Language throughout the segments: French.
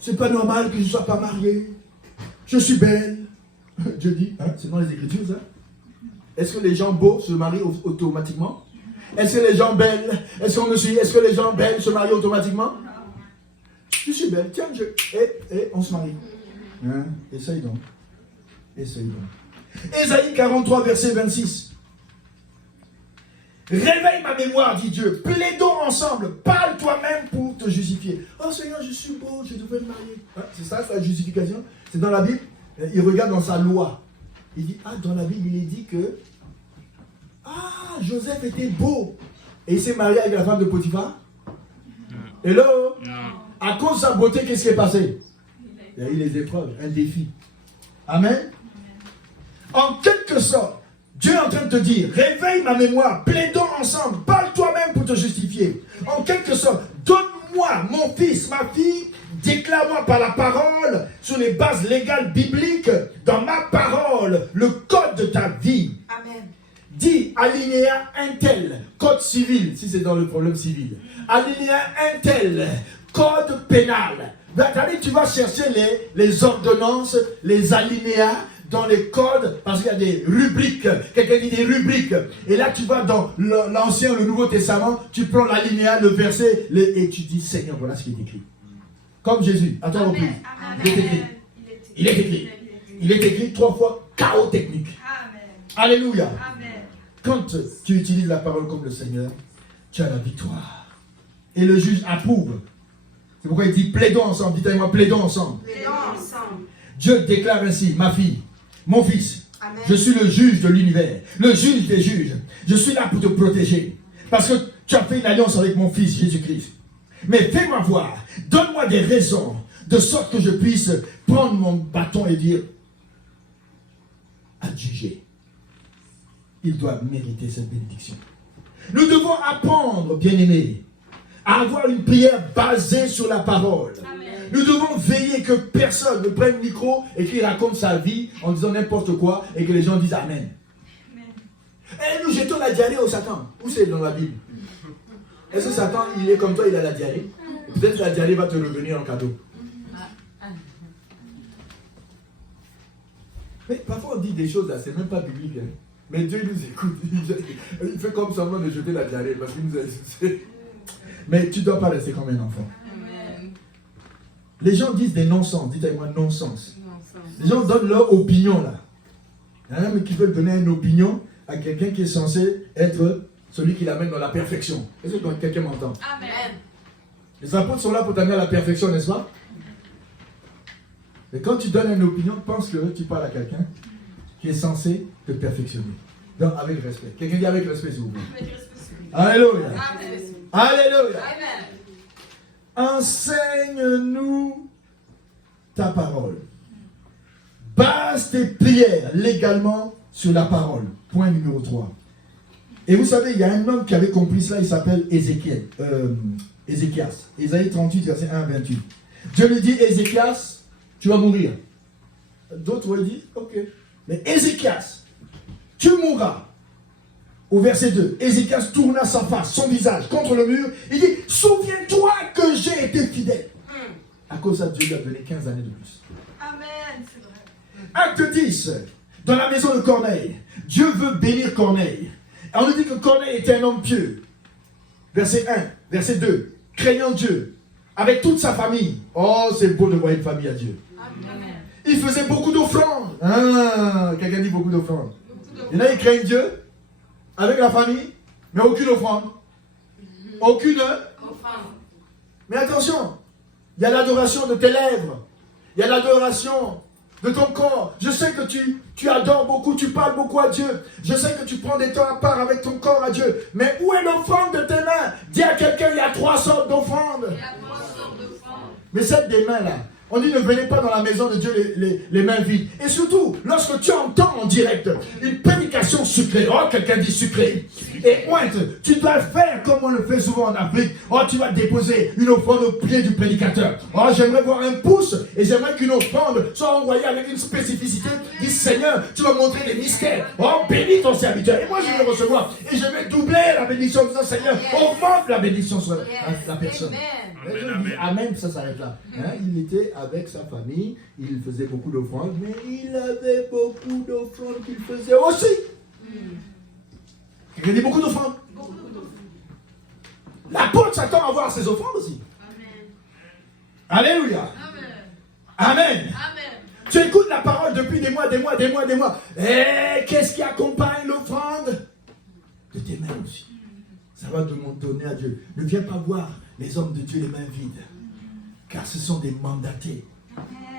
c'est pas normal que je ne sois pas mariée. Je suis belle. Dieu dit, hein, c'est dans les Écritures, ça. Est-ce que les gens beaux se marient automatiquement? Est-ce que les gens belles, est-ce que les gens belles se marient automatiquement? Je suis belle, tiens, on se marie. Hein? Essaye donc. Essaye donc. Ésaïe 43, verset 26. Réveille ma mémoire, dit Dieu. Plaidons ensemble. Parle toi-même pour te justifier. Oh Seigneur, je suis beau, je devrais me marier. Hein? C'est ça, la justification. C'est dans la Bible. Il regarde dans sa loi. Il dit, dans la Bible, il est dit que Joseph était beau. Et il s'est marié avec la femme de Potiphar. Hello? À cause de sa beauté, qu'est-ce qui est passé? Il y a eu les épreuves, un défi. Amen. En quelque sorte, Dieu est en train de te dire, réveille ma mémoire, plaidons ensemble, parle toi-même pour te justifier. En quelque sorte, donne-moi mon fils, ma fille, déclare-moi par la parole, sur les bases légales bibliques, dans ma parole, le code de ta vie. Amen. Dis alinéa un tel, code civil, si c'est dans le problème civil. Alinéa un tel, code pénal. Tu vas chercher les ordonnances, les alinéas dans les codes, parce qu'il y a des rubriques. Quelqu'un dit des rubriques. Et là, tu vas dans l'Ancien, le Nouveau Testament, tu prends l'alinéa, le verset, et tu dis, Seigneur, voilà ce qui est écrit. Comme Jésus, à toi reprise. Il est écrit. Il est écrit. Il est écrit 3 fois chaos technique. Amen. Alléluia. Amen. Quand tu utilises la parole comme le Seigneur, tu as la victoire. Et le juge approuve. C'est pourquoi il dit plaidons ensemble. Dites avec moi, plaidons ensemble. Plaidons ensemble. Dieu déclare ainsi, ma fille, mon fils, Amen. Je suis le juge de l'univers, le juge des juges. Je suis là pour te protéger. Parce que tu as fait une alliance avec mon fils Jésus-Christ. Mais fais-moi voir, donne-moi des raisons, de sorte que je puisse prendre mon bâton et dire, à juger. Il doit mériter cette bénédiction. Nous devons apprendre, bien-aimés, à avoir une prière basée sur la parole. Amen. Nous devons veiller que personne ne prenne le micro et qu'il raconte sa vie en disant n'importe quoi et que les gens disent Amen. Et nous jetons la diarrhée au Satan. Où c'est dans la Bible? Est-ce que Satan, il est comme toi, il a la diarrhée? Peut-être que la diarrhée va te revenir en cadeau. Mais parfois on dit des choses là, c'est même pas biblique. Hein. Mais Dieu nous écoute. Il fait comme semblant de jeter la diarrhée parce qu'il nous a exaucés. Mais tu ne dois pas rester comme un enfant. Amen. Les gens disent des non-sens. Dites-moi non-sens. Les gens donnent leur opinion là. Il y en a même qui veulent donner une opinion à quelqu'un qui est censé être celui qui l'amène dans la perfection. Est-ce que quelqu'un m'entend? Amen. Les apôtres sont là pour t'amener à la perfection, n'est-ce pas? Mais quand tu donnes une opinion, pense que tu parles à quelqu'un qui est censé te perfectionner. Donc avec respect. Quelqu'un dit avec respect, s'il vous plaît. Avec respect. Alléluia. Amen. Alléluia. Amen. Enseigne-nous ta parole. Base tes prières légalement sur la parole. Point numéro 3. Et vous savez, il y a un homme qui avait compris cela, il s'appelle Ézéchias. Ésaïe 38, verset 1 à 28. Dieu lui dit, Ézéchias, tu vas mourir. D'autres lui disent, ok. Mais Ézéchias, tu mourras. Au verset 2, Ézéchias tourna sa face, son visage contre le mur. Il dit, souviens-toi que j'ai été fidèle. À cause de ça, Dieu lui a donné 15 années de plus. Amen, c'est vrai. Acte 10, dans la maison de Corneille, Dieu veut bénir Corneille. Et on nous dit que Corneille était un homme pieux. Verset 1, verset 2, craignant Dieu, avec toute sa famille. Oh, c'est beau de voir une famille à Dieu. Amen. Il faisait beaucoup d'offrandes. Ah, quelqu'un dit beaucoup d'offrandes. Il y en a qui craignent Dieu, avec la famille, mais aucune offrande. Aucune Offrande. Mais attention, il y a l'adoration de tes lèvres. Il y a l'adoration de ton corps. Je sais que tu adores beaucoup, tu parles beaucoup à Dieu. Je sais que tu prends des temps à part avec ton corps à Dieu. Mais où est l'offrande de tes mains? Dis à quelqu'un, il y a 3 sortes d'offrandes. Il y a 3 sortes d'offrandes. Mais celle des mains là, On dit ne venez pas dans la maison de Dieu les mains vides. Et surtout, lorsque tu entends en direct une prédication sucrée, oh quelqu'un dit sucrée, et pointe, tu dois faire comme on le fait souvent en Afrique. Oh tu vas déposer une offrande au pied du prédicateur. Oh j'aimerais voir un pouce et j'aimerais qu'une offrande soit envoyée avec une spécificité. Dis Seigneur, tu vas montrer les mystères. Oh bénis ton serviteur. Et moi je vais recevoir. Et je vais doubler la bénédiction en disant Seigneur, augmente la bénédiction sur la personne. Amen. Je dis Amen, ça s'arrête là. Hein, il était avec sa famille, il faisait beaucoup d'offrandes, mais il avait beaucoup d'offrandes qu'il faisait aussi. Il avait beaucoup d'offrandes. L'apôtre s'attend à voir ses offrandes aussi. Amen. Alléluia. Amen. Amen. Amen. Tu écoutes la parole depuis des mois. Et qu'est-ce qui accompagne l'offrande? De tes mains aussi. Ça va te donner à Dieu. Ne viens pas voir les hommes de Dieu les mains vides. Car ce sont des mandatés.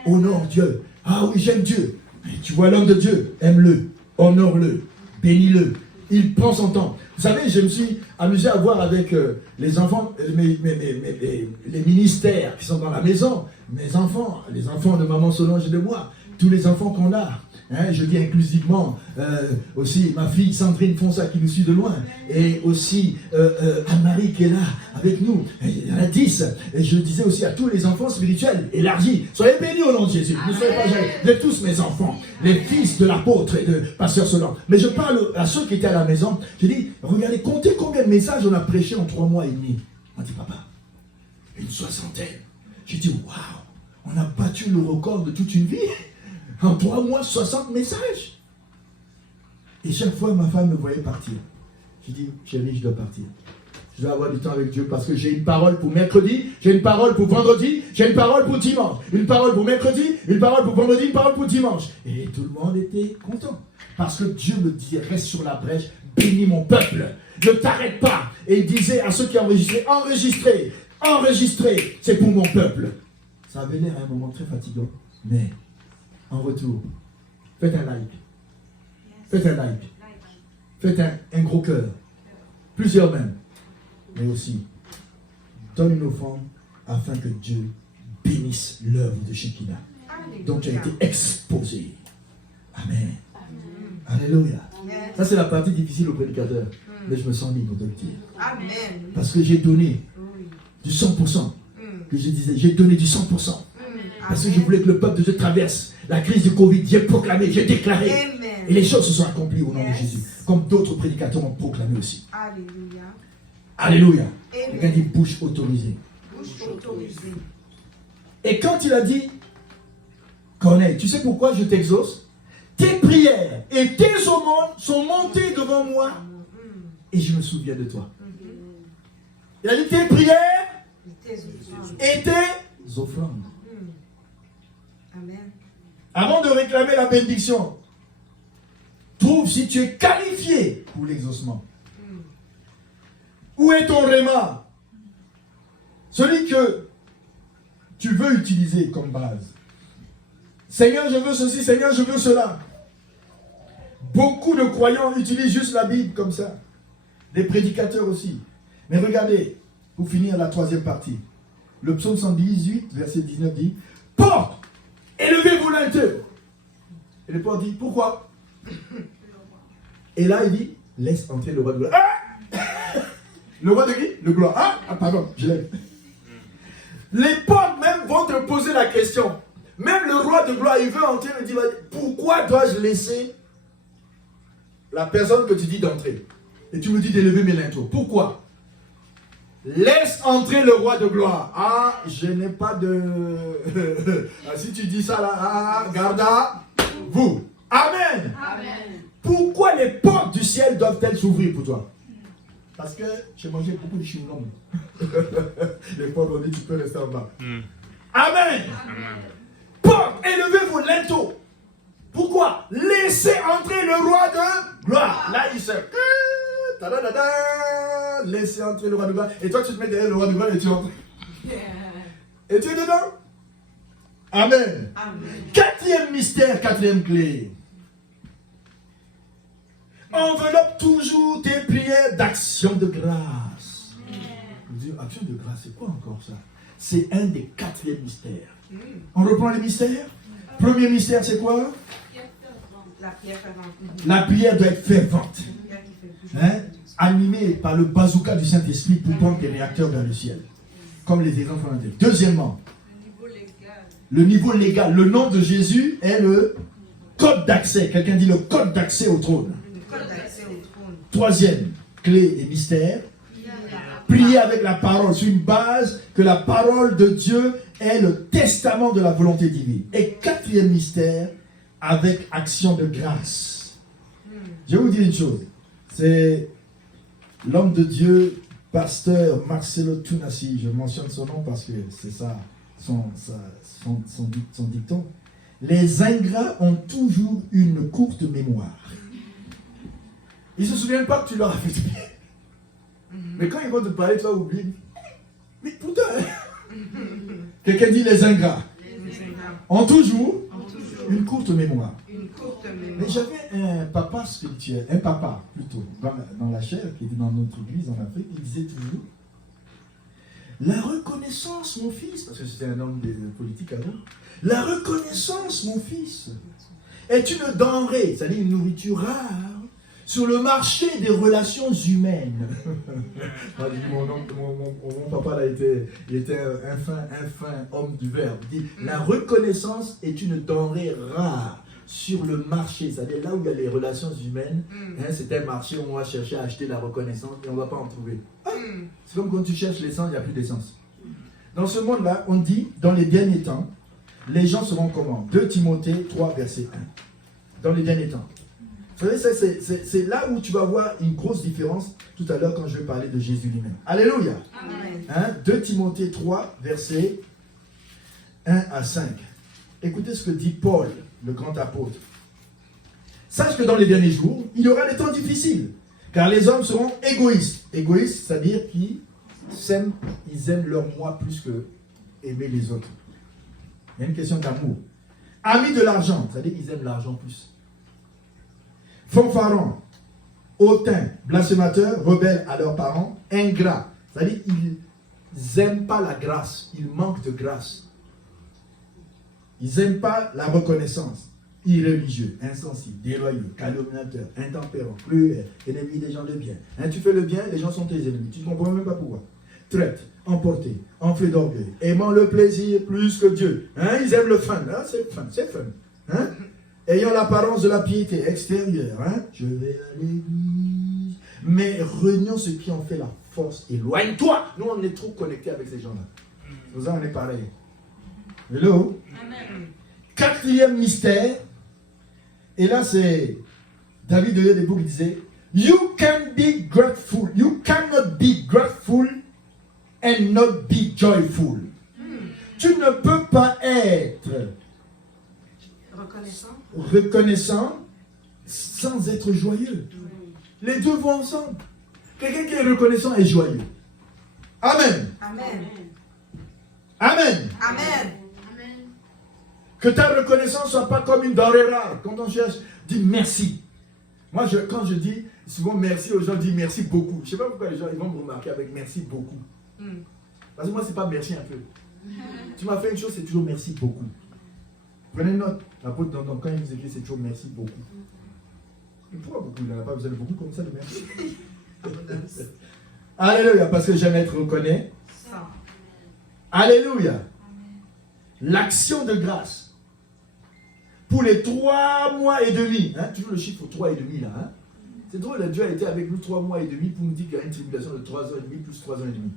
Honore Dieu. Ah oui, j'aime Dieu. Mais tu vois l'homme de Dieu, aime-le, honore-le, bénis-le. Il prend son temps. Vous savez, je me suis amusé à voir avec les enfants, les ministères qui sont dans la maison, mes enfants, les enfants de maman Solange et de moi, tous les enfants qu'on a. Hein, je dis inclusivement aussi ma fille Sandrine Fonsa qui nous suit de loin, et aussi Anne-Marie qui est là avec nous. Il y en a 10. Et je disais aussi à tous les enfants spirituels élargis, soyez bénis au nom de Jésus. Ne soyez pas jaloux. Vous êtes tous mes enfants, les fils de l'apôtre et de pasteur Solange. Mais je parle à ceux qui étaient à la maison. Je dis, regardez, comptez combien de messages on a prêché en 3 mois et demi. On dit, papa, une 60aine. J'ai dit, waouh, on a battu le record de toute une vie. En 3 mois, 60 messages. Et chaque fois, ma femme me voyait partir. Je dis, chérie, je dois partir. Je dois avoir du temps avec Dieu parce que j'ai une parole pour mercredi, j'ai une parole pour vendredi, j'ai une parole pour dimanche. Une parole pour mercredi, une parole pour vendredi, une parole pour dimanche. Et tout le monde était content. Parce que Dieu me dit, reste sur la brèche, bénis mon peuple. Ne t'arrête pas. Et il disait à ceux qui enregistraient, enregistrez, c'est pour mon peuple. Ça avait l'air à un moment très fatigant, mais en retour, faites un like. Faites un like. Faites un gros cœur. Plusieurs même. Mais aussi, donne une offrande afin que Dieu bénisse l'œuvre de Shekinah. Donc tu as été exposé. Amen. Alléluia. Ça c'est la partie difficile au prédicateur. Mais je me sens libre de le dire. Amen. Parce que j'ai donné du 100%. Que je disais, j'ai donné du 100%. Parce que je voulais que le peuple de Dieu traverse la crise du Covid. J'ai proclamé, j'ai déclaré. Amen. Et les choses se sont accomplies au nom de Jésus. Comme d'autres prédicateurs ont proclamé aussi. Alléluia. Alléluia. Amen. Quelqu'un dit bouche autorisée. Bouche autorisée. Et quand il a dit, Corneille, tu sais pourquoi je t'exauce? Tes prières et tes aumônes sont montées devant moi et je me souviens de toi. Il a dit tes prières et tes offrandes. Amen. Avant de réclamer la bénédiction, trouve si tu es qualifié pour l'exaucement. Où est ton réma? Celui que tu veux utiliser comme base. Seigneur, je veux ceci, Seigneur, je veux cela. Beaucoup de croyants utilisent juste la Bible comme ça. Des prédicateurs aussi. Mais regardez, pour finir la 3e partie. Le psaume 118, verset 19 dit, porte, élevez vos linteaux. Et le porte dit, pourquoi? Et là, il dit, laisse entrer le roi de gloire. Ah! Le roi de qui? Le gloire. Ah, pardon, je lève. Les portes même vont te poser la question. Même le roi de gloire, il veut entrer, il dit, pourquoi dois-je laisser la personne que tu dis d'entrer? Et tu me dis d'élever mes linteaux. Pourquoi? Laisse entrer le roi de gloire. Ah, je n'ai pas de... si tu dis ça là, garde à vous. Amen. Amen. Pourquoi les portes du ciel doivent-elles s'ouvrir pour toi? Parce que j'ai mangé beaucoup de chewing-gum. Les portes ont dit, tu peux rester en bas. Amen. Porte, élevez vos linteaux. Pourquoi? Laissez entrer le roi de gloire. Là, il se... Laissez entrer le roi de gloire. Et toi, tu te mets derrière le roi de gloire et tu entres. Et tu es dedans. Amen. Amen. 4e mystère, 4e clé. Enveloppe toujours tes prières d'action de grâce. Vous dites, action de grâce, c'est quoi encore ça? C'est un des 4e mystères. On reprend les mystères. Premier mystère, c'est quoi? La prière fervente. La prière doit être fervente. Prière qui fait bouger. Hein? Animée par le bazooka du Saint-Esprit pour prendre des réacteurs vers le ciel. Comme les exemples qu'on a dit. Deuxièmement, le niveau légal. Le nom de Jésus est le code d'accès. Quelqu'un dit le code d'accès au trône. Le code d'accès au trône. Troisième, clé et mystère. Prier avec la parole sur une base que la parole de Dieu est le testament de la volonté divine. Et quatrième mystère, avec action de grâce. Je vais vous dire une chose. C'est l'homme de Dieu, pasteur Marcelo Tunasi. Je mentionne son nom parce que c'est ça, son dicton. Les ingrats ont toujours une courte mémoire. Ils ne se souviennent pas que tu leur as fait du bien. Mais quand ils vont te parler, tu vas oublier. Mais putain, quelqu'un dit les ingrats ont toujours une courte mémoire. Une courte mémoire. Mais j'avais un papa spirituel, un papa plutôt, dans la chair, qui était dans notre église en Afrique, il disait toujours la reconnaissance, mon fils, parce que c'était un homme de politique avant, la reconnaissance, mon fils, est une denrée, c'est-à-dire une nourriture rare, sur le marché des relations humaines. Mon papa, là, il était un fin homme du verbe. Il dit, la reconnaissance est une denrée rare sur le marché. C'est-à-dire là où il y a les relations humaines, c'est un marché où on va chercher à acheter la reconnaissance et on ne va pas en trouver. C'est comme quand tu cherches l'essence, il n'y a plus d'essence. Dans ce monde-là, on dit, dans les derniers temps, les gens seront comment? 2 Timothée 3, verset 1. Dans les derniers temps. Vous savez, c'est là où tu vas voir une grosse différence tout à l'heure quand je vais parler de Jésus lui-même. Alléluia. Amen. 2 Timothée 3, versets 1 à 5. Écoutez ce que dit Paul, le grand apôtre. Sache que dans les derniers jours, il y aura des temps difficiles, car les hommes seront égoïstes. Égoïstes, c'est-à-dire qu'ils aiment leur moi plus que aimer les autres. Il y a une question d'amour. Amis de l'argent, c'est-à-dire qu'ils aiment l'argent plus. Fanfarons, hautains, blasphémateurs, rebelles à leurs parents, ingrats. C'est-à-dire qu'ils n'aiment pas la grâce, ils manquent de grâce. Ils n'aiment pas la reconnaissance. Irréligieux, insensibles, déloyaux, calomniateurs, intempérants, cruels, ennemis des gens de bien. Tu fais le bien, les gens sont tes ennemis. Tu ne comprends même pas pourquoi. Traite, emportés, enflés d'orgueil, aimant le plaisir plus que Dieu. Ils aiment le fun. C'est fun, c'est fun. Ayant l'apparence de la piété extérieure. Je vais à l'église. Mais renions ce qui en fait la force. Éloigne-toi. Nous, on est trop connectés avec ces gens-là. Nous, on est pareil. Hello? Amen. Quatrième mystère. Et là, c'est David de Yedebourg qui disait You can be grateful. You cannot be grateful and not be joyful. Tu ne peux pas être reconnaissant sans être joyeux. Les deux vont ensemble. Quelqu'un qui est reconnaissant est joyeux. Amen. Amen. Amen. Amen. Que ta reconnaissance ne soit pas comme une denrée rare. Quand on cherche, dis merci. Moi, quand je dis souvent merci aux gens, je dis merci beaucoup. Je ne sais pas pourquoi les gens ils vont me remarquer avec merci beaucoup. Parce que moi, ce n'est pas merci un peu. Tu m'as fait une chose, c'est toujours merci beaucoup. Prenez note. L'apôtre, quand il vous écrit, c'est toujours merci beaucoup. Mais pourquoi beaucoup? Il n'en a pas besoin de beaucoup comme ça de merci. Alléluia, parce que j'aime être reconnaissant. Alléluia. L'action de grâce. Pour les 3 mois et demi. Toujours le chiffre 3 et demi là. C'est drôle, Dieu a été avec nous 3 mois et demi pour nous dire qu'il y a une tribulation de 3 ans et demi plus 3 ans et demi.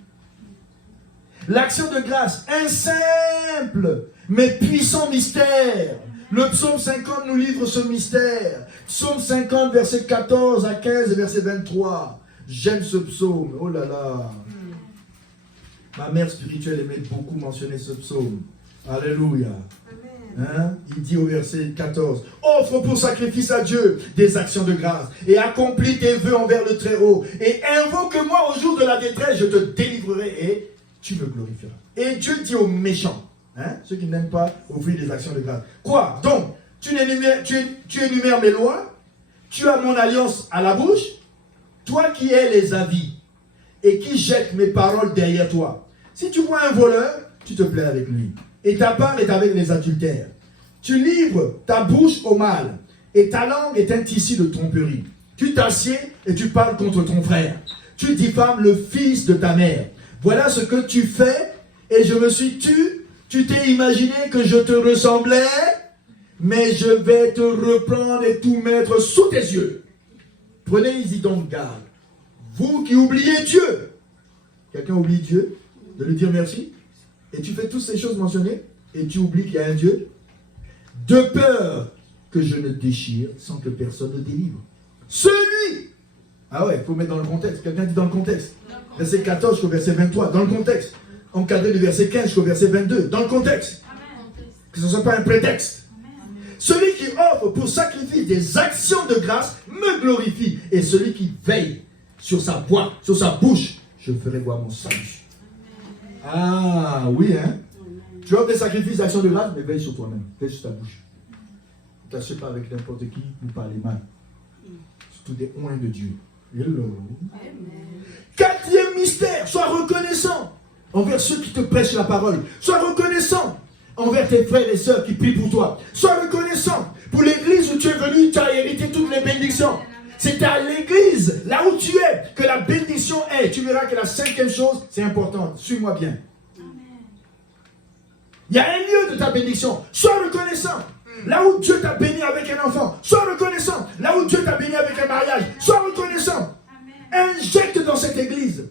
L'action de grâce, un simple mais puissant mystère. Le psaume 50 nous livre ce mystère. Psaume 50, verset 14 à 15 et verset 23. J'aime ce psaume. Oh là là. Ma mère spirituelle aimait beaucoup mentionner ce psaume. Alléluia. Il dit au verset 14, offre pour sacrifice à Dieu des actions de grâce et accomplis tes vœux envers le Très-Haut et invoque-moi au jour de la détresse, je te délivrerai et tu me glorifieras. Et Dieu dit aux méchants, ceux qui n'aiment pas offrir des actions de grâce, quoi? Donc, tu énumères mes lois, tu as mon alliance à la bouche, toi qui es les avis et qui jette mes paroles derrière toi. Si tu vois un voleur, tu te plais avec lui. et ta part est avec les adultères. Tu livres ta bouche au mal, et ta langue est un tissu de tromperie. Tu t'assieds et tu parles contre ton frère. Tu diffames le fils de ta mère. Voilà ce que tu fais, et je me suis tu. Tu t'es imaginé que je te ressemblais, mais je vais te reprendre et tout mettre sous tes yeux. Prenez-y donc garde. Vous qui oubliez Dieu. Quelqu'un oublie Dieu? De lui dire merci? Et tu fais toutes ces choses mentionnées, et tu oublies qu'il y a un Dieu? De peur que je ne déchire sans que personne ne délivre. Celui! Ah ouais, il faut mettre dans le contexte. Quelqu'un dit dans le contexte. Verset 14 jusqu'au verset 23, dans le contexte. Encadré du verset 15 jusqu'au verset 22, dans le contexte. Que ce ne soit pas un prétexte. Celui qui offre pour sacrifice des actions de grâce me glorifie. Et celui qui veille sur sa voix, sur sa bouche, je ferai voir mon salut. Ah oui, hein. Tu offres des sacrifices d'actions de grâce, mais veille sur toi-même. Veille sur ta bouche. Ne t'assieds pas avec n'importe qui ou parler mal. Surtout des oins de Dieu. Hello. Quatrième mystère, sois reconnaissant envers ceux qui te prêchent la parole. Sois reconnaissant envers tes frères et sœurs qui prient pour toi. Sois reconnaissant pour l'église où tu es venu, tu as hérité toutes les bénédictions. C'est à l'église, là où tu es, que la bénédiction est. Tu verras que la cinquième chose, c'est important. Suis-moi bien. Il y a un lieu de ta bénédiction. Sois reconnaissant. Là où Dieu t'a béni avec un enfant, sois reconnaissant. Là où Dieu t'a béni avec un mariage, sois reconnaissant. Injecte dans cette église.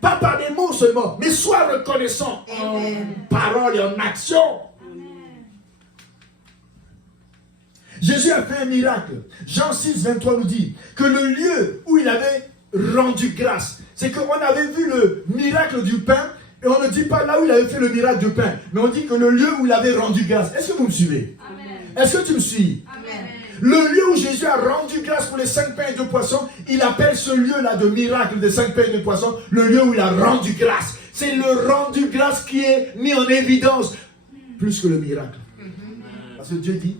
Pas par des mots seulement, mais sois reconnaissant en parole et en action. Jésus a fait un miracle. Jean 6, 23 nous dit que le lieu où il avait rendu grâce, c'est qu'on avait vu le miracle du pain, et on ne dit pas là où il avait fait le miracle du pain, mais on dit que le lieu où il avait rendu grâce. Est-ce que vous me suivez? Est-ce que tu me suis? Amen. Le lieu où Jésus a rendu grâce pour les 5 pains et 2 poissons, il appelle ce lieu-là de miracle des 5 pains et 2 poissons, le lieu où il a rendu grâce. C'est le rendu grâce qui est mis en évidence, plus que le miracle. Parce que Dieu dit,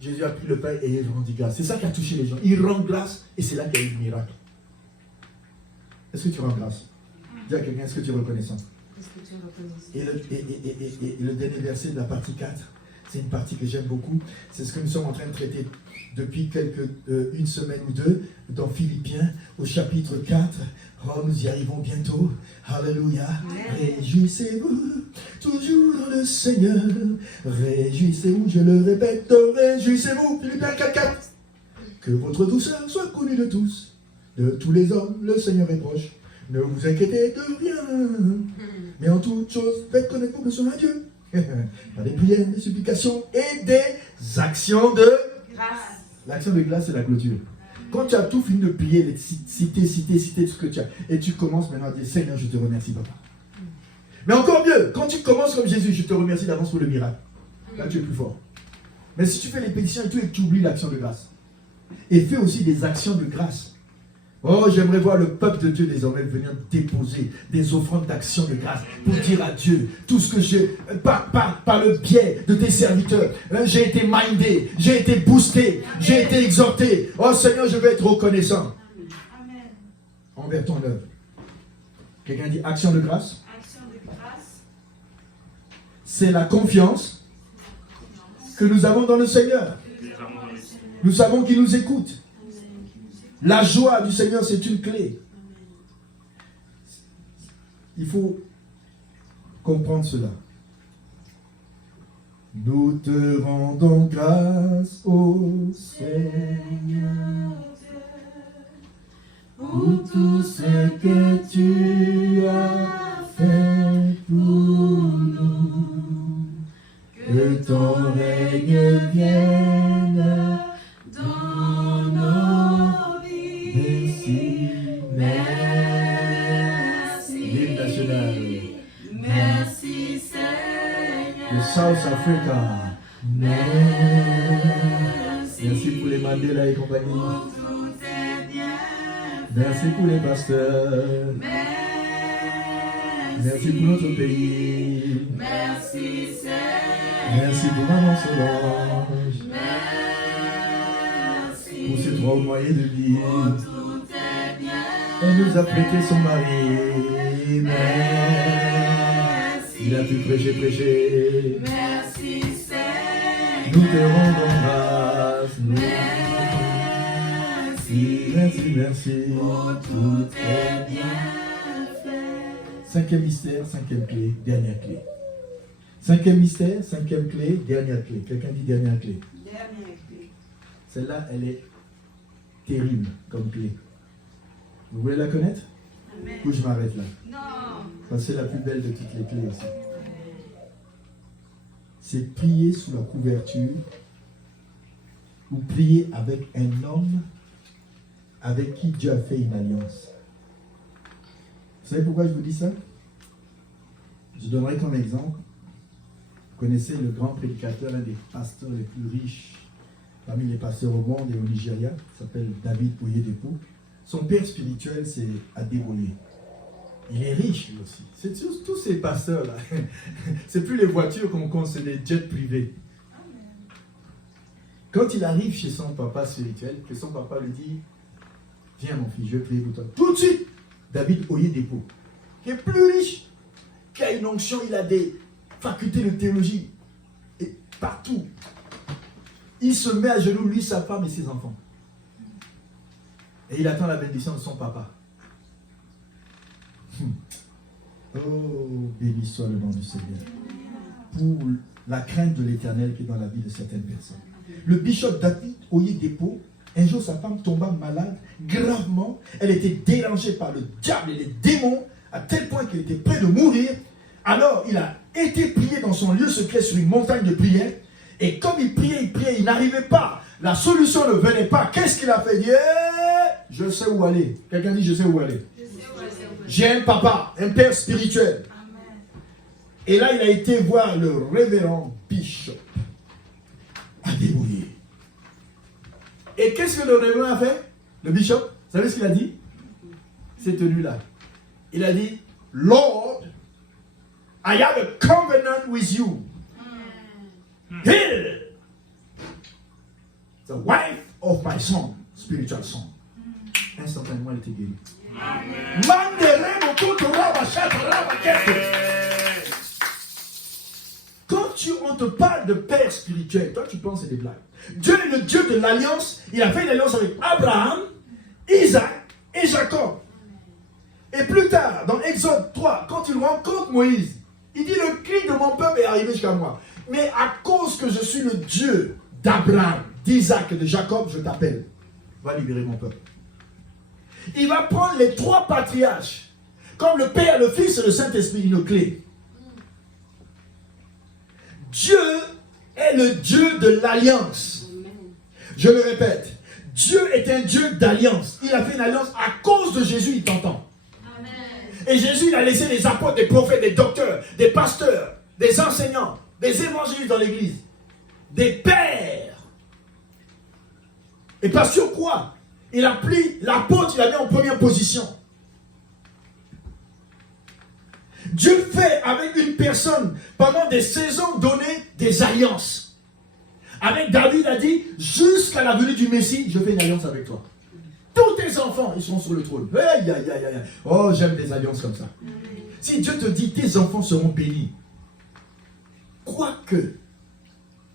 Jésus a pris le pain et il rendit grâce. C'est ça qui a touché les gens. Il rend grâce et c'est là qu'il y a eu le miracle. Est-ce que tu rends grâce? Dis à quelqu'un, est-ce que tu es reconnaissant? Et le dernier verset de la partie 4, c'est une partie que j'aime beaucoup. C'est ce que nous sommes en train de traiter depuis une semaine ou deux dans Philippiens au chapitre 4. Oh, nous y arrivons bientôt. Alléluia. Réjouissez-vous toujours dans le Seigneur. Réjouissez-vous, je le répète, réjouissez-vous. Philippiens 4. Que votre douceur soit connue de tous. De tous les hommes, le Seigneur est proche. Ne vous inquiétez de rien. Mais en toute chose, faites connaître vos besoins à Dieu. Par des prières, des supplications et des actions de grâce. L'action de grâce, c'est la clôture. Quand tu as tout fini de prier, citer tout ce que tu as, et tu commences maintenant à dire, Seigneur, je te remercie, papa. Mais encore mieux, quand tu commences comme Jésus, je te remercie d'avance pour le miracle. Là, tu es plus fort. Mais si tu fais les pétitions et tout, et que tu oublies l'action de grâce, et fais aussi des actions de grâce. Oh, j'aimerais voir le peuple de Dieu désormais venir déposer des offrandes d'action de grâce pour dire à Dieu tout ce que j'ai, par le biais de tes serviteurs, j'ai été mindé, j'ai été boosté, j'ai été exhorté. Oh Seigneur, je vais être reconnaissant. Amen. Envers ton œuvre. Quelqu'un dit action de grâce? Action de grâce. C'est la confiance que nous avons dans le Seigneur. Nous savons qu'il nous écoute. La joie du Seigneur, c'est une clé. Il faut comprendre cela. Nous te rendons grâce au Seigneur pour tout ce que tu as fait pour nous. Que ton règne vienne dans nos vies. Merci. L'hymne national. Merci Seigneur. Le South Africa. Merci pour les Mandela et compagnie. Merci pour les pasteurs. Merci pour notre pays. Merci Seigneur. Merci pour Maman Solange. Merci pour ces 3 moyens de vie. Elle nous a prêté son mari. Merci Il a pu prêcher, prêcher. Merci Seigneur. Nous te rendons grâce. Merci. Merci, merci. Pour tout tes bienfaits. Cinquième mystère, cinquième clé, dernière clé. Cinquième mystère, cinquième clé, dernière clé. Quelqu'un dit dernière clé. Dernière clé. Celle-là, elle est terrible comme clé. Vous voulez la connaître? Amen. Ou je m'arrête là? Non. Parce que c'est la plus belle de toutes les clés aussi. C'est prier sous la couverture ou prier avec un homme avec qui Dieu a fait une alliance. Vous savez pourquoi je vous dis ça? Je donnerai comme exemple. Vous connaissez le grand prédicateur, un des pasteurs les plus riches parmi les pasteurs au monde et au Nigeria, il s'appelle David Oyedepo. Son père spirituel, c'est Adeboye. Il est riche lui aussi. C'est tous ces pasteurs-là. C'est plus les voitures qu'on compte, c'est les jets privés. Quand il arrive chez son papa spirituel, que son papa lui dit, viens mon fils, je vais prier pour toi. Tout de suite, David Oyedepo, qui est plus riche, qui a une onction, il a des facultés de théologie. Et partout, il se met à genoux, lui, sa femme et ses enfants. Et il attend la bénédiction de son papa. Oh, béni soit le nom du Seigneur. Pour la crainte de l'Éternel qui est dans la vie de certaines personnes. Le bishop David Oyedepo, un jour sa femme tomba malade, gravement. Elle était dérangée par le diable et les démons, à tel point qu'elle était près de mourir. Alors il a été prié dans son lieu secret sur une montagne de prière. Et comme il priait, il n'arrivait pas. La solution ne venait pas. Qu'est-ce qu'il a fait? Dire, je sais où aller. Quelqu'un dit, je sais où aller. J'ai un papa, un père spirituel. Amen. Et là, il a été voir le révérend bishop Adeboye. Et qu'est-ce que le révérend a fait? Le bishop, vous savez ce qu'il a dit? C'est tenu-là. Il a dit, Lord, I have a covenant with you. Heal the wife of my son, spiritual son. Instantanément, elle était guérie. Quand on te parle de père spirituel, toi tu penses que c'est des blagues. Dieu est le Dieu de l'alliance. Il a fait une alliance avec Abraham, Isaac et Jacob. Et plus tard, dans Exode 3, quand il rencontre Moïse, il dit, le cri de mon peuple est arrivé jusqu'à moi. Mais à cause que je suis le Dieu d'Abraham, d'Isaac et de Jacob, je t'appelle. Va libérer mon peuple. Il va prendre les trois patriarches, comme le Père, le Fils et le Saint-Esprit, une clé. Dieu est le Dieu de l'alliance. Je le répète, Dieu est un Dieu d'alliance. Il a fait une alliance à cause de Jésus, il t'entend. Et Jésus, il a laissé des apôtres, des prophètes, des docteurs, des pasteurs, des enseignants, des évangélistes dans l'église, des pères. Et parce sur quoi? Il a pris l'apôtre, il l'a mis en première position. Dieu fait avec une personne, pendant des saisons données, des alliances. Avec David, il a dit, jusqu'à la venue du Messie, je fais une alliance avec toi. Tous tes enfants, ils seront sur le trône. Aïe, aïe, aïe, aïe. Oh, j'aime des alliances comme ça. Si Dieu te dit, tes enfants seront bénis, quoique,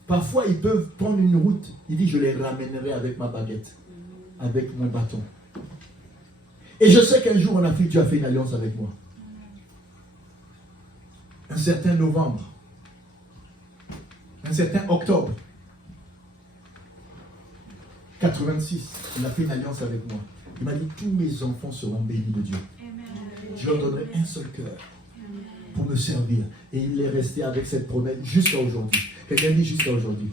parfois ils peuvent prendre une route, il dit, je les ramènerai avec ma baguette, avec mon bâton. Et je sais qu'un jour en Afrique, Dieu a fait une alliance avec moi. Un certain novembre, un certain octobre 86, il a fait une alliance avec moi. Il m'a dit, tous mes enfants seront bénis de Dieu. Je leur donnerai un seul cœur pour me servir. Et il est resté avec cette promesse jusqu'à aujourd'hui. Quelqu'un dit jusqu'à aujourd'hui.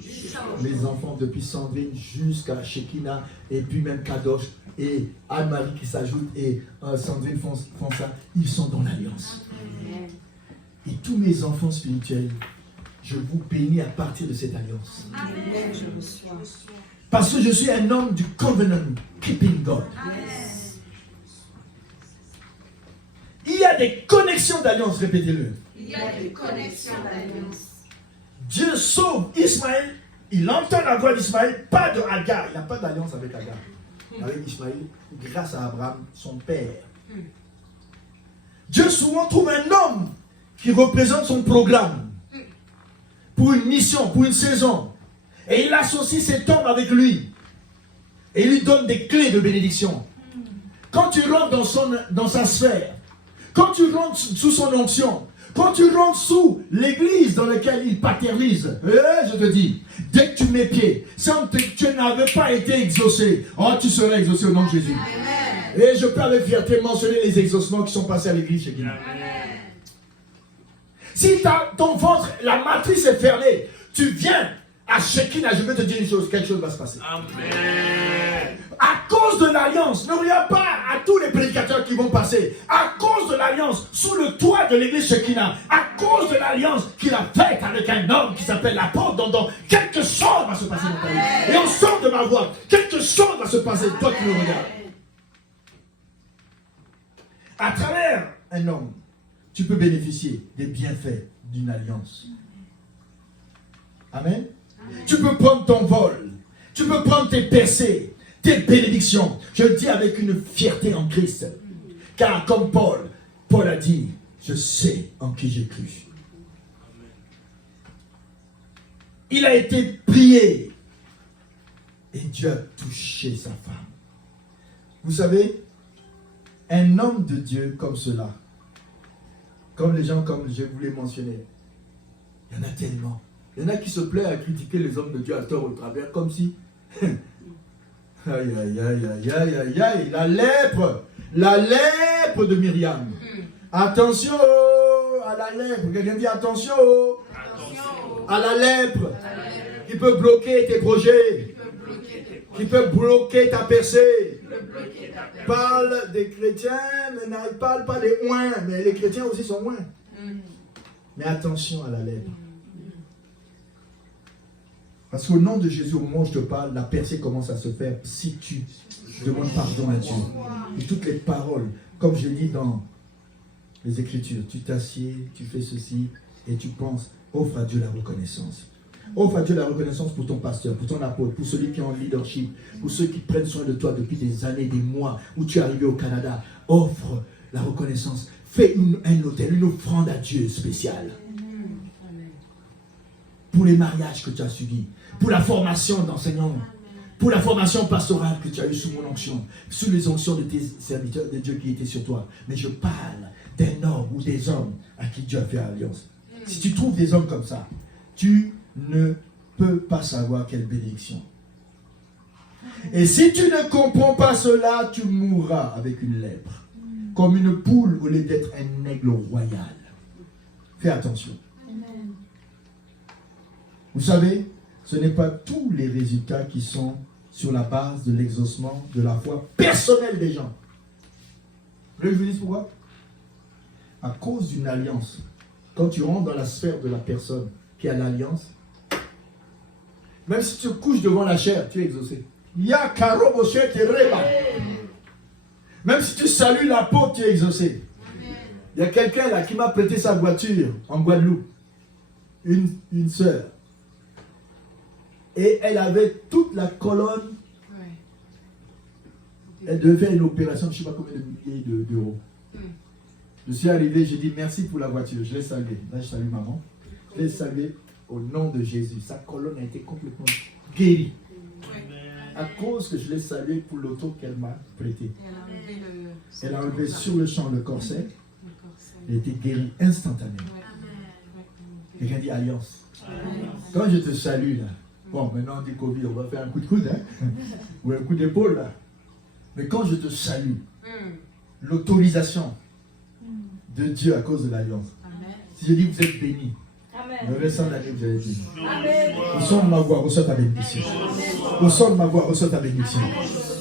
Les enfants depuis Sandrine jusqu'à Shekina et puis même Kadosh et Anne-Marie qui s'ajoute et Sandrine Fonsa, ils sont dans l'alliance. Et tous mes enfants spirituels, je vous bénis à partir de cette alliance. Amen. Je reçois. Parce que je suis un homme du covenant keeping God. Il y a des connexions d'alliance, répétez-le. Il y a des connexions d'alliance. Dieu sauve Ismaël, il entend la voix d'Ismaël, pas de Hagar. Il n'a pas d'alliance avec Hagar. Avec Ismaël, grâce à Abraham, son père. Dieu souvent trouve un homme qui représente son programme pour une mission, pour une saison. Et il associe cet homme avec lui. Et il lui donne des clés de bénédiction. Quand tu rentres dans sa sphère, quand tu rentres sous son onction, quand tu rentres sous l'église dans laquelle il paternise, je te dis, dès que tu mets pied, si tu n'avais pas été exaucé, tu serais exaucé au nom de Jésus. Amen. Et je peux avec fierté mentionner les exaucements qui sont passés à l'église chez Guinée. Si ton ventre, la matrice est fermée, tu viens à Shekinah, je vais te dire une chose, quelque chose va se passer. Amen. À cause de l'alliance, ne regarde pas à tous les prédicateurs qui vont passer. À cause de l'alliance, sous le toit de l'église Shekinah, à cause de l'alliance qu'il a faite avec un homme qui s'appelle l'apôtre Dondon, quelque chose va se passer dans ta vie. Et on sort de ma voix, quelque chose va se passer, toi qui me regardes. À travers un homme, tu peux bénéficier des bienfaits d'une alliance. Amen. Tu peux prendre ton vol. Tu peux prendre tes percées, tes bénédictions. Je le dis avec une fierté en Christ. Car comme Paul a dit, je sais en qui j'ai cru. Il a été prié. Et Dieu a touché sa femme. Vous savez, un homme de Dieu comme cela, comme les gens comme je vous l'ai mentionné, il y en a tellement. Il y en a qui se plaisent à critiquer les hommes de Dieu à tort ou au travers, comme si... aïe, aïe, aïe, aïe, aïe, aïe, la lèpre de Myriam. Attention à la lèpre. Quelqu'un dit attention à la lèpre qui peut bloquer tes projets, qui peut bloquer ta percée. Parle des chrétiens, mais ne parle pas des oins, mais les chrétiens aussi sont oins. Mais attention à la lèpre. Parce qu'au nom de Jésus, au moment où je te parle, la percée commence à se faire si tu demandes pardon à Dieu. Et toutes les paroles, comme je dis dans les Écritures, tu t'assieds, tu fais ceci, et tu penses, offre à Dieu la reconnaissance. Offre à Dieu la reconnaissance pour ton pasteur, pour ton apôtre, pour celui qui est en leadership, pour ceux qui prennent soin de toi depuis des années, des mois, où tu es arrivé au Canada. Offre la reconnaissance. Fais un hôtel, une offrande à Dieu spéciale. Pour les mariages que tu as subis, pour la formation d'enseignants, pour la formation pastorale que tu as eue sous mon onction, sous les onctions de tes serviteurs de Dieu qui étaient sur toi. Mais je parle d'un homme ou des hommes à qui Dieu a fait alliance. Si tu trouves des hommes comme ça, tu ne peux pas savoir quelle bénédiction. Et si tu ne comprends pas cela, tu mourras avec une lèpre, comme une poule au lieu d'être un aigle royal. Fais attention. Vous savez, ce n'est pas tous les résultats qui sont sur la base de l'exaucement de la foi personnelle des gens. Vous voulez que je vous dise pourquoi? À cause d'une alliance. Quand tu rentres dans la sphère de la personne qui a l'alliance, même si tu te couches devant la chair, tu es exaucé. Même si tu salues l'apôtre, tu es exaucé. Il y a quelqu'un là qui m'a prêté sa voiture en Guadeloupe. Une sœur. Et elle avait toute la colonne. Elle devait faire une opération, je ne sais pas combien de milliers d'euros. Je suis arrivé, j'ai dit merci pour la voiture. Je l'ai salué. Là, je salue maman. Je l'ai salué au nom de Jésus. Sa colonne a été complètement guérie. À cause que je l'ai salué pour l'auto qu'elle m'a prêté. Elle a enlevé sur le champ le corset. Elle a été guérie instantanément. Quelqu'un dit alliance. Quand je te salue là, bon, maintenant on dit Covid, on va faire un coup de coude, hein, ou un coup d'épaule là. Mais quand je te salue, l'autorisation de Dieu à cause de l'alliance. Si je dis que vous êtes bénis, le restant de l'année vous allez être bénis. Au son de ma voix, reçois ta bénédiction. Au son de ma voix, reçois ta bénédiction.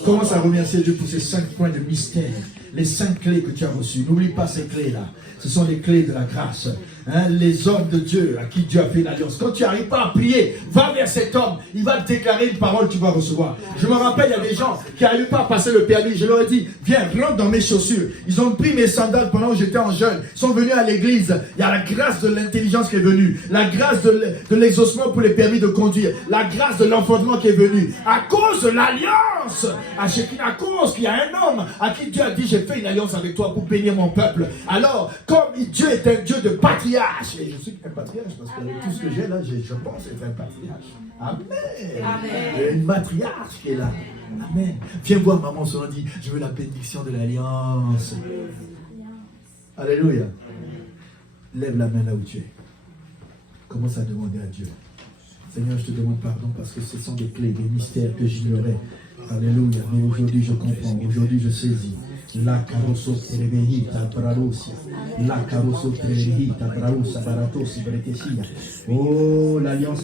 Commence à remercier Dieu pour ces 5 points de mystère, les 5 clés que tu as reçues. N'oublie pas ces clés-là. Ce sont les clés de la grâce. Hein, les hommes de Dieu à qui Dieu a fait l'alliance. Quand tu n'arrives pas à prier, va vers cet homme. Il va te déclarer une parole que tu vas recevoir. Je me rappelle, il y a des gens qui n'arrivent pas à passer le permis. Je leur ai dit, viens, rentre dans mes chaussures. Ils ont pris mes sandales pendant que j'étais en jeûne. Ils sont venus à l'église. Il y a la grâce de l'intelligence qui est venue. La grâce de l'exaucement pour les permis de conduire. La grâce de l'enfantement qui est venue. À cause de l'alliance. À cause qu'il y a un homme à qui Dieu a dit, j'ai j'ai fait une alliance avec toi pour bénir mon peuple. Alors, comme Dieu est un Dieu de patriarche, et je suis un patriarche parce que tout ce que j'ai là, je pense être un patriarche. Amen. Amen. Il y a une matriarche qui est là. Amen. Viens voir maman, souvent dit, je veux la bénédiction de l'alliance. Alléluia. Lève la main là où tu es. Commence à demander à Dieu. Seigneur, je te demande pardon parce que ce sont des clés, des mystères que j'ignorais. Alléluia. Mais aujourd'hui, je comprends. Aujourd'hui, je saisis. La carosso terebehita brarosia. La carosso terebehita brarosa baratosi bretesia. Oh, l'alliance.